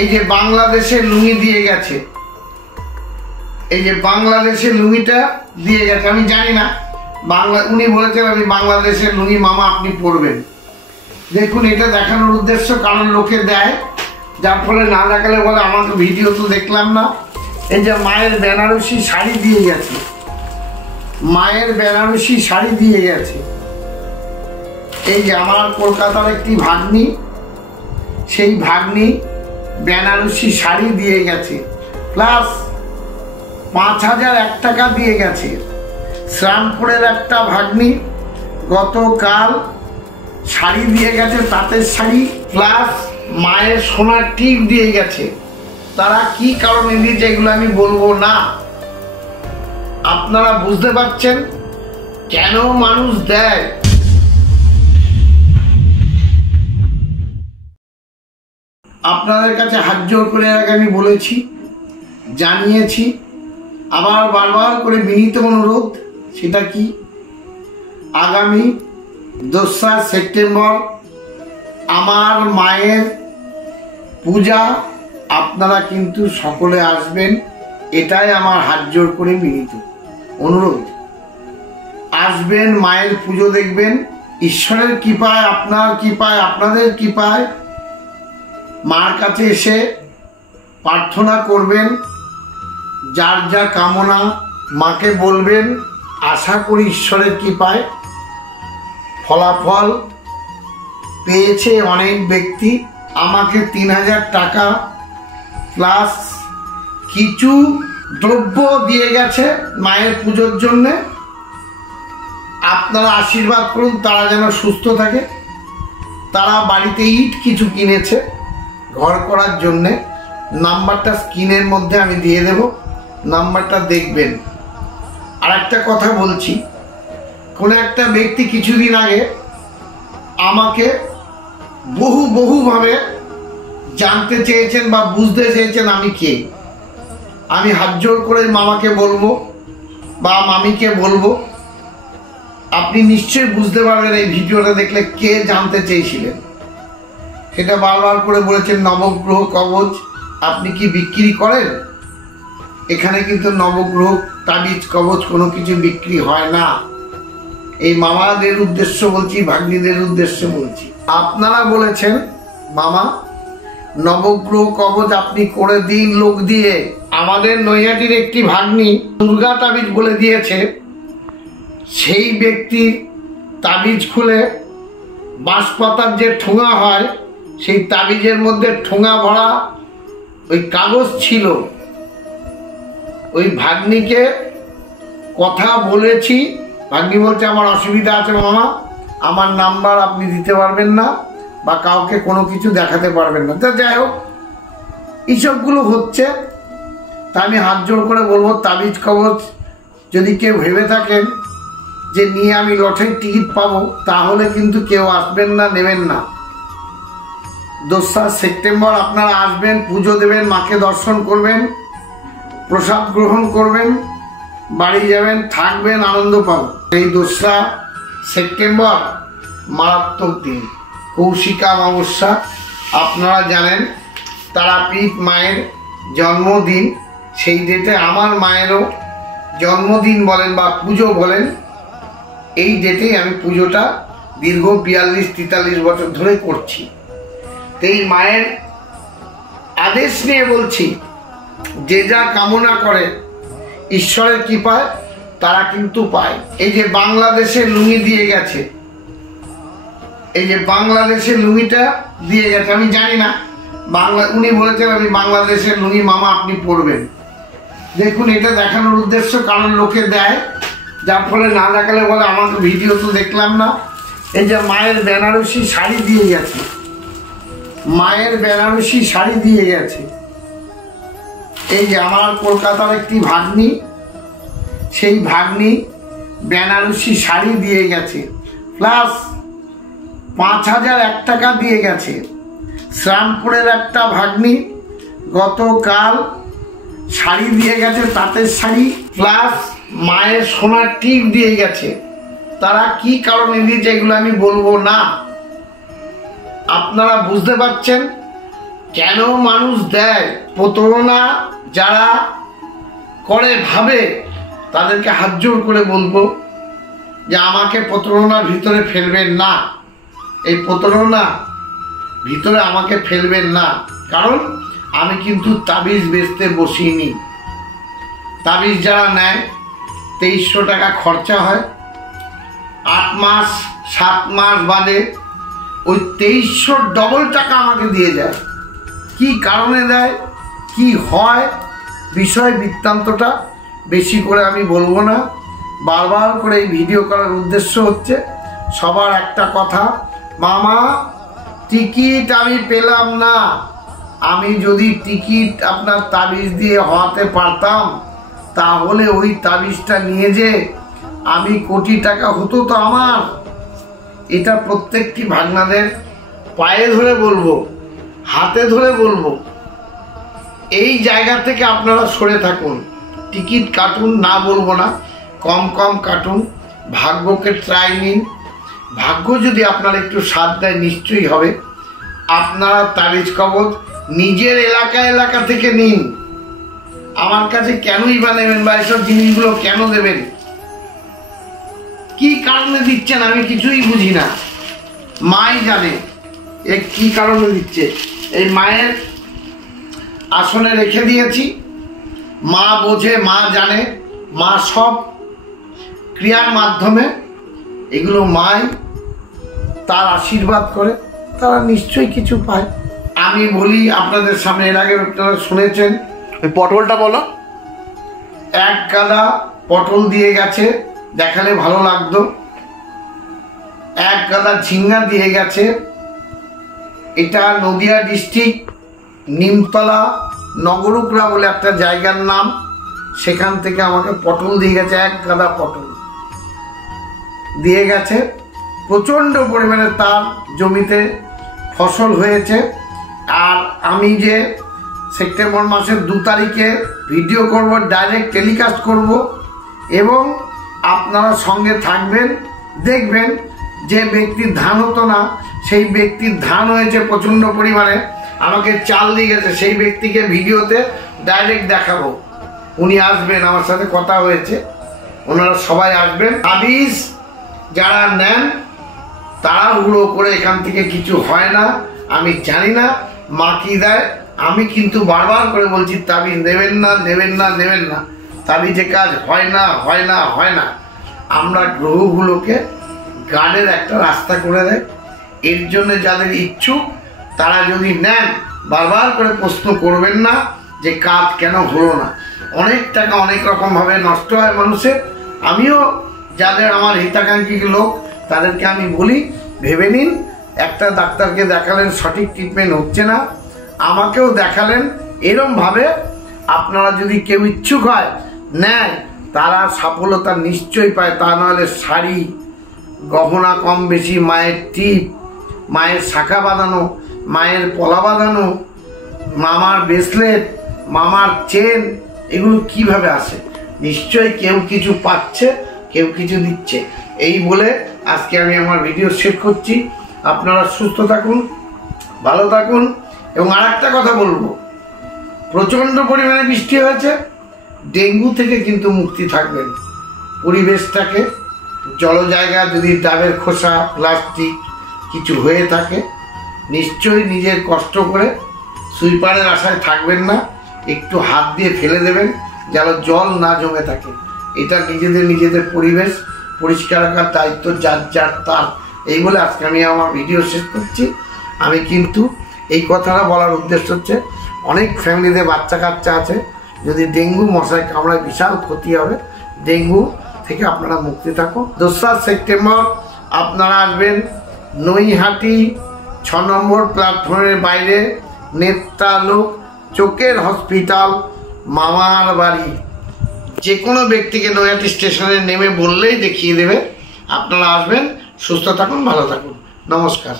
এই যে বাংলাদেশের লুঙ্গি দিয়ে গেছে, এই যে বাংলাদেশের লুঙ্গিটা দিয়ে গেছে। আমি জানি না উনি বলেছেন আমি বাংলাদেশের লুঙ্গি মামা আপনি পরবেন। দেখুন, এটা দেখানোর উদ্দেশ্য, কারণ লোকে দেয়, যার ফলে না দেখালে বলে আমাকে ভিডিও তো দেখলাম না। এই যে মায়ের বেনারসি শাড়ি দিয়ে গেছে, মায়ের বেনারসি শাড়ি দিয়ে গেছে। এই যে আমার কলকাতার একটি ভাগ্নি, সেই ভাগ্নি বেনারসি শাড়ি দিয়ে গেছে, প্লাস 5001 টাকা দিয়ে গেছে। শ্রামপুরের একটা ভাগ্নি গতকাল শাড়ি দিয়ে গেছে, তাঁতের শাড়ি, প্লাস মায়ের সোনার টিপ দিয়ে গেছে। তারা কি কারণে দিয়েছে এগুলো আমি বলবো না, আপনারা বুঝতে পারছেন কেন মানুষ দেয়। আপনাদের কাছে হাত জোর করে আগে আমি বলেছি, জানিয়েছি, আবার বারবার করে বিনীত অনুরোধ, সেটা কি, আগামী 2রা সেপ্টেম্বর আমার মায়ের পূজা, আপনারা কিন্তু সকলে আসবেন, এটাই আমার হাত জোর করে বিনীত অনুরোধ। আসবেন, মায়ের পুজো দেখবেন, ঈশ্বরের কৃপায়, আপনার কৃপায়, আপনাদের কৃপায় মার কাছে এসে প্রার্থনা করবেন, যার যা কামনা মাকে বলবেন। আশা করি ঈশ্বরের কৃপায় ফলাফল পেয়েছে অনেক ব্যক্তি। আমাকে 3000 টাকা প্লাস কিছু দ্রব্য দিয়ে গেছে মায়ের পুজোর জন্যে। আপনারা আশীর্বাদ করুন তারা যেন সুস্থ থাকে। তারা বাড়িতে ইট কিছু কিনেছে ঘর করার জন্যে, নাম্বারটা স্ক্রিনের মধ্যে আমি দিয়ে দেব, নাম্বারটা দেখবেন। আর একটা কথা বলছি, কোনো একটা ব্যক্তি কিছুদিন আগে আমাকে বহুভাবে জানতে চেয়েছেন বা বুঝতে চেয়েছেন আমি কে। আমি হাত জোর করে মামাকে বলবো বা মামিকে বলবো, আপনি নিশ্চয়ই বুঝতে পারবেন এই ভিডিওটা দেখলে কে জানতে চেয়েছিলেন। সেটা বারবার করে বলেছেন নবগ্রহ কবচ আপনি কি বিক্রি করেন? এখানে কিন্তু নবগ্রহ তাবিজ কবচ কোনো কিছু বিক্রি হয় না। এই মামাদের উদ্দেশ্য বলছি, ভাগ্নিদের উদ্দেশ্যে বলছি। আপনারা বলেছেন মামা নবগ্রহ কবচ আপনি করে দিন লোক দিয়ে। আমাদের নৈহাটির একটি ভাগ্নি দুর্গা তাবিজ বলে দিয়েছে, সেই ব্যক্তির তাবিজ খুলে বাঁশপাতার যে ঠোঙা হয়, সেই তাবিজের মধ্যে ঠোঙা ভরা ওই কাগজ ছিল। ওই ভাগ্নিকে কথা বলেছি, ভাগ্নি বলছে আমার অসুবিধা আছে মামা, আমার নাম্বার আপনি দিতে পারবেন না বা কাউকে কোনো কিছু দেখাতে পারবেন না। তা যাই হোক, এইসবগুলো হচ্ছে। তা আমি হাত জোর করে বলবো, তাবিজ কবচ যদি কেউ ভেবে থাকেন যে নিয়ে আমি লটারির টিকিট পাবো, তাহলে কিন্তু কেউ আসবেন না, নেবেন না। 2রা সেপ্টেম্বর আপনারা আসবেন, পুজো দেবেন, মাকে দর্শন করবেন, প্রসাদ গ্রহণ করবেন, বাড়ি যাবেন, থাকবেন, আনন্দ পাবেন। এই 2রা সেপ্টেম্বর মারাত্মক দিন, কৌশিকা অমাবস্যা। আপনারা জানেন তারাপীঠ মায়ের জন্মদিন, সেই ডেটে আমার মায়েরও জন্মদিন বলেন বা পুজো বলেন, এই ডেটেই আমি পুজোটা দীর্ঘ 42-43 বছর ধরে করছি। এই মায়ের আদেশ নিয়ে বলছি, যে যা কামনা করে ঈশ্বরের কৃপায় তারা কিন্তু পায়। এই যে বাংলাদেশের লুঙ্গি দিয়ে গেছে, এই যে বাংলাদেশের লুঙ্গিটা দিয়ে গেছে। আমি জানি না উনি বলেছেন আমি বাংলাদেশের লুঙ্গি মামা আপনি পরবেন। দেখুন, এটা দেখানোর উদ্দেশ্য, কারণ লোকে দেয়, যার ফলে না দেখালে বলে আমাকে ভিডিও তো দেখলাম না। এই যে মায়ের বেনারসি শাড়ি দিয়ে গেছে, মায়ের বেনারসি শাড়ি দিয়ে গেছে। এই যে আমার কলকাতার একটি ভাগ্নি, সেই ভাগ্নি বেনারসি শাড়ি দিয়ে গেছে, প্লাস 5001 টাকা দিয়ে গেছে। শ্রামপুরের একটা ভাগ্নি গতকাল শাড়ি দিয়ে গেছে, তাঁতের শাড়ি, প্লাস মায়ের সোনার টিপ দিয়ে গেছে। তারা কি কারণে দিয়েছে এগুলো আমি বলবো না, আপনারা বুঝতে পারছেন কেন মানুষ দেয়? প্রতারণা যারা করে ভাবে তাদেরকে হাত জোর করে বলবো যে আমাকে প্রতারণার ভিতরে ফেলবেন না, এই প্রতারণা ভিতরে আমাকে ফেলবেন না। কারণ আমি কিন্তু তাবিজ বেচতে বসিনি। তাবিজ যারা নেয় 2300 টাকা খরচা হয়, 8 মাস 7 মাস বাদে ওই 2300 ডবল টাকা আমাকে দিয়ে যায়। কি কারণে দেয়, কি হয়, বিষয় বৃত্তান্তটা বেশি করে আমি বলবো না। বারবার করে এই ভিডিও করার উদ্দেশ্য হচ্ছে সবার একটা কথা, মামা টিকিট আমি পেলাম না। আমি যদি টিকিট আপনার তাবিজ দিয়ে হওয়াতে পারতাম তাহলে ওই তাবিজটা নিয়ে যে আমি কোটি টাকা হতো তো আমার। এটা প্রত্যেকটি ভাগনাদের পায়ে ধরে বলবো, হাতে ধরে বলবো, এই জায়গা থেকে আপনারা সরে থাকুন। টিকিট কাটুন, না বলবো না, কম কম কাটুন, ভাগ্যকে ট্রাই নিন। ভাগ্য যদি আপনার একটু সাথ দেয় নিশ্চয়ই হবে। আপনারা তাবিজ কবজ নিজের এলাকা থেকে নিন। আমার কাছে কেনই বা নেবেন বা এসব জিনিসগুলো কেন দেবেন, কি কারণে দিচ্ছেন আমি কিছুই বুঝি না। মাই জানে এ কি কারণে দিচ্ছে। এই মায়ের আসনে রেখে দিয়েছি, মা বোঝে, মা জানে, মা সব ক্রিয়ার মাধ্যমে এগুলো মাই তার আশীর্বাদ করে, তারা নিশ্চয়ই কিছু পায়। আমি বলি আপনাদের সামনে, এর আগে আপনারা শুনেছেন, ওই পটলটা বলো। 1 গাদা পটল দিয়ে গেছে, দেখালে ভালো লাগতো। 1 গাদা ঝিঙ্গা দিয়ে গেছে। এটা নদিয়া ডিস্ট্রিক্ট নিমতলা নগরুকরা বলে একটা জায়গার নাম, সেখান থেকে আমাকে পটল দিয়ে গেছে। 1 গাদা পটল দিয়ে গেছে। প্রচণ্ড পরিমাণে তার জমিতে ফসল হয়েছে। আর আমি যে সেপ্টেম্বর মাসের 2 তারিখে ভিডিও করব, ডাইরেক্ট টেলিকাস্ট করব, এবং আপনারা সঙ্গে থাকবেন, দেখবেন যে ব্যক্তির ধান হতো না সেই ব্যক্তির ধান হয়েছে প্রচণ্ড পরিমাণে, আমাকে চাল দিয়ে গেছে, সেই ব্যক্তিকে ভিডিওতে ডাইরেক্ট দেখাবো। উনি আসবেন, আমার সাথে কথা হয়েছে, ওনারা সবাই আসবেন। তাবিজ যারা নেন তারা উড়ো করে এখান থেকে কিছু হয় না। আমি জানি না মা কি দেয়, আমি কিন্তু বারবার করে বলছি তাবিজ নেবেন না, নেবেন না, নেবেন না। তাবিজে কাজ হয় না, হয় না, হয় না। আমরা গ্রহগুলোকে গার্ডের একটা রাস্তা করে দেয়। এর জন্য যাদের ইচ্ছুক তারা যদি নেন, বারবার করে প্রশ্ন করবেন না যে কাজ কেন হলো না। অনেক টাকা অনেক রকমভাবে নষ্ট হয় মানুষের। আমিও যাদের আমার হিতাকাঙ্ক্ষী লোক তাদেরকে আমি বলি, ভেবে নিন, একটা ডাক্তারকে দেখালেন সঠিক ট্রিটমেন্ট হচ্ছে না, আমাকেও দেখালেন, এরমভাবে আপনারা যদি কেউ ইচ্ছুক হয় নেয়, তারা সফলতা নিশ্চয়ই পায়। তা নাহলে শাড়ি গহনা কম বেশি, মায়ের টিপ, মায়ের শাখা বাঁধানো, মায়ের পলা বাঁধানো, মামার ব্রেসলেট, মামার চেন, এগুলো কিভাবে আসে? নিশ্চয়ই কেউ কিছু পাচ্ছে, কেউ কিছু দিচ্ছে। এই বলে আজকে আমি আমার ভিডিও শেষ করছি। আপনারা সুস্থ থাকুন, ভালো থাকুন। এবং আর একটা কথা বলবো, প্রচণ্ড পরিমাণে বৃষ্টি হয়েছে, ডেঙ্গু থেকে কিন্তু মুক্তি থাকবেন। পরিবেশটাকে জল জায়গা যদি ডাবের খোসা, প্লাস্টিক কিছু হয়ে থাকে, নিশ্চয়ই নিজের কষ্ট করে সুইপারের আশায় থাকবেন না, একটু হাত দিয়ে ফেলে দেবেন যেন জল না জমে থাকে। এটা নিজেদের পরিবেশ পরিষ্কার রাখার দায়িত্ব যার যার তার। এই বলে আজকে আমি আমার ভিডিও শেষ করছি। আমি কিন্তু এই কথাটা বলার উদ্দেশ্য হচ্ছে, অনেক ফ্যামিলিতে বাচ্চা কাচ্চা আছে, যদি ডেঙ্গু মশায় কামড়ায় বিশাল ক্ষতি হবে। ডেঙ্গু থেকে আপনারা মুক্তি থাকুন। 2 সেপ্টেম্বর আপনারা আসবেন নৈহাটি 6 নম্বর প্ল্যাটফর্মের বাইরে নেত্রালোক চোখের হসপিটাল, মামার বাড়ি। যে কোনো ব্যক্তিকে নৈহাটি স্টেশনে নেমে বললেই দেখিয়ে দেবে। আপনারা আসবেন, সুস্থ থাকুন, ভালো থাকুন, নমস্কার।